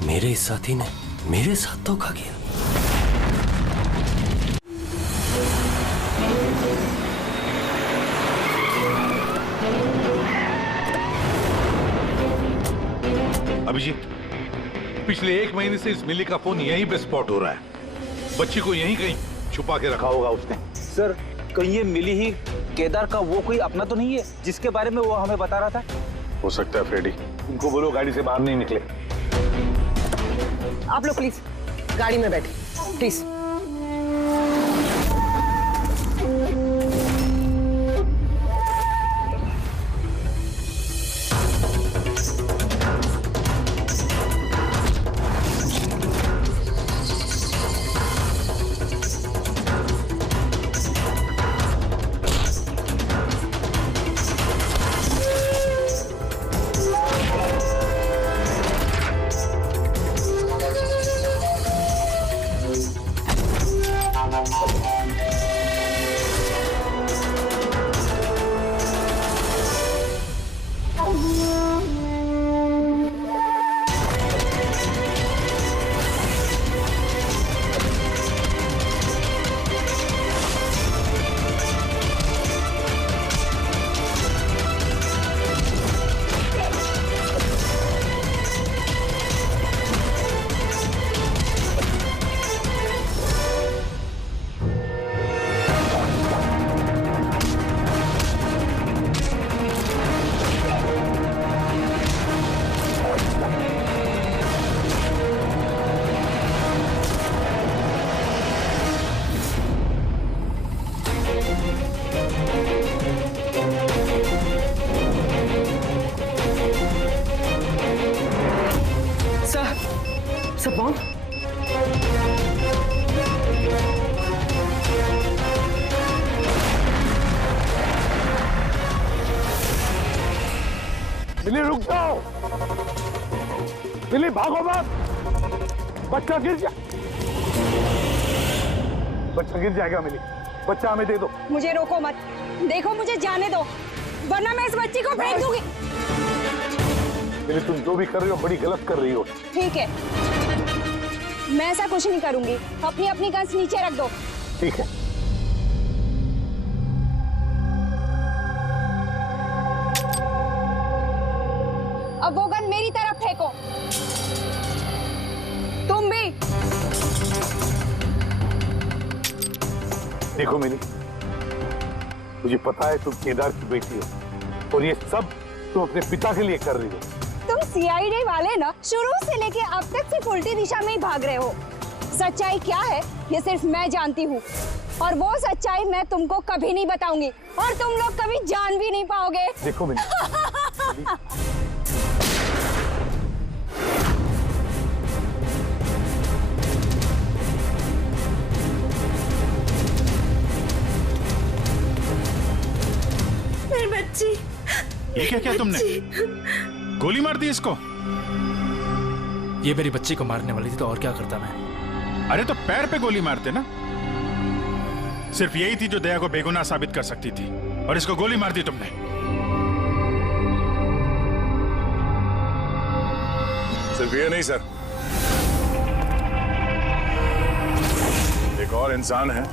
मेरे साथी ने मेरे साथ धोखा किया। अभिजीत, पिछले 1 महीने से इस मिली का फोन यहीं पे स्पॉट हो रहा है। बच्ची को यहीं कहीं छुपा के रखा होगा उसने। सर, कहीं ये मिली ही केदार का वो कोई अपना तो नहीं है जिसके बारे में वो हमें बता रहा था? हो सकता है फ्रेडी। उनको बोलो गाड़ी से बाहर नहीं निकले। आप लोग प्लीज गाड़ी में बैठे, प्लीज। सब बॉम्ब? मिली रुक जाओ, मिली भागो मत, बच्चा गिर जा। बच्चा गिर जाएगा मिली, बच्चा हमें दे दो। मुझे रोको मत, देखो मुझे जाने दो, वरना मैं इस बच्ची को फेंक दूंगी। मिली तुम जो भी कर रही हो बड़ी गलत कर रही हो। ठीक है, मैं ऐसा कुछ नहीं करूंगी, अपनी अपनी गन्स नीचे रख दो। ठीक है। अब वो गन मेरी तरफ फेंको, तुम भी। देखो मिली, मुझे पता है तुम केदार की बेटी हो और ये सब तुम अपने पिता के लिए कर रही हो। तुम सीआईडी वाले ना शुरू से लेके अब तक सिर्फ उल्टी दिशा में ही भाग रहे हो। सच्चाई क्या है ये सिर्फ मैं जानती हूँ, और वो सच्चाई मैं तुमको कभी नहीं बताऊंगी और तुम लोग कभी जान भी नहीं पाओगे। देखो मिली, मेरी बच्ची। ये क्या किया तुमने? गोली मार दी इसको? ये मेरी बच्ची को मारने वाली थी तो और क्या करता मैं? अरे तो पैर पे गोली मारते ना। सिर्फ यही थी जो दया को बेगुनाह साबित कर सकती थी और इसको गोली मार दी तुमने। सिर्फ ये नहीं सर, एक और इंसान है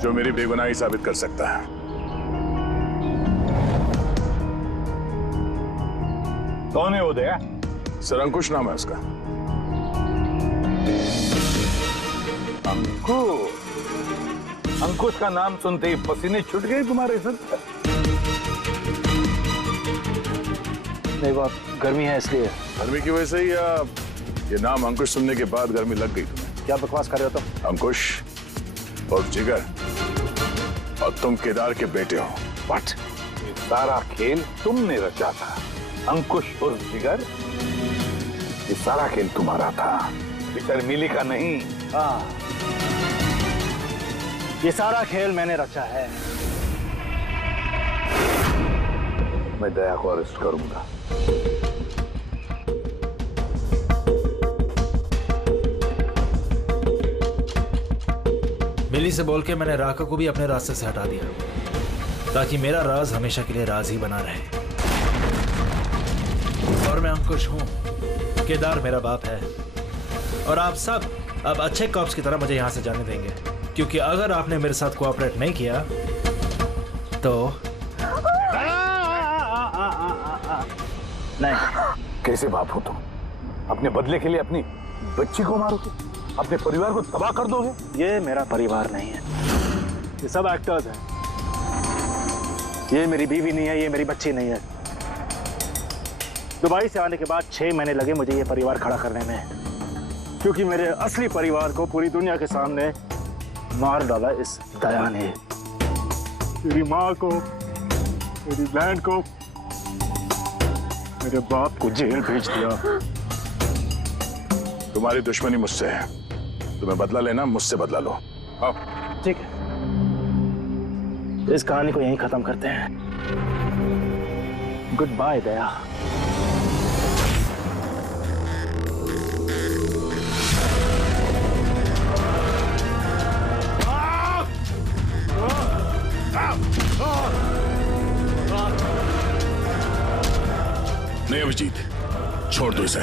जो मेरी बेगुनाही साबित कर सकता है। कौन है वो दया? सर अंकुश नाम है उसका। अंकुश का नाम सुनते ही पसीने छूट गए तुम्हारे सर? नहीं बाप, गर्मी है इसलिए। गर्मी की वजह से या ये नाम अंकुश सुनने के बाद गर्मी लग गई तुम्हें? क्या बकवास कर रहे हो तुम? अंकुश और जिगर और तुम केदार के बेटे हो। व्हाट? ये सारा खेल तुमने रचा था? अंकुश और जिगर, ये सारा खेल तुम्हारा था, बेचारी मिली का नहीं। हाँ, ये सारा खेल मैंने रचा है। मैं दया को अरेस्ट करूंगा। मिली से बोल के मैंने राका को भी अपने रास्ते से हटा दिया ताकि मेरा राज हमेशा के लिए राज ही बना रहे। और मैं अंकुश हूं, केदार मेरा बाप है और आप सब अब अच्छे कॉप्स की तरह मुझे यहां से जाने देंगे, क्योंकि अगर आपने मेरे साथ कोऑपरेट नहीं किया तो नहीं। कैसे बाप हो तुम? अपने बदले के लिए अपनी बच्ची को मारोगे, अपने परिवार को तबाह कर दोगे? ये मेरा परिवार नहीं है, ये सब एक्टर्स हैं। ये मेरी बीवी नहीं है, ये मेरी बच्ची नहीं है। दुबई से आने के बाद 6 महीने लगे मुझे ये परिवार खड़ा करने में, क्योंकि मेरे असली परिवार को पूरी दुनिया के सामने मार डाला इस दया ने। मेरी माँ को, मेरी बहन को, मेरे बाप को जेल भेज दिया। तुम्हारी दुश्मनी मुझसे है, तुम्हें बदला लेना, मुझसे बदला लो। आओ। ठीक है, इस कहानी को यहीं खत्म करते हैं। गुड बाय दया। नहीं अभिजीत, छोड़ दो इसे।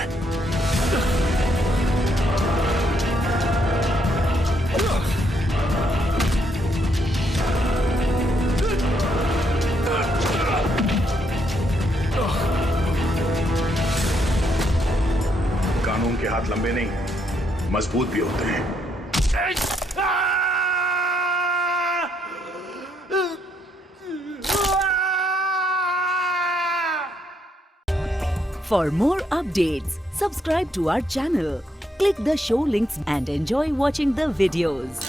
कानून के हाथ लंबे नहीं, मजबूत भी होते हैं। For more updates, subscribe to our channel, click the show links and enjoy watching the videos.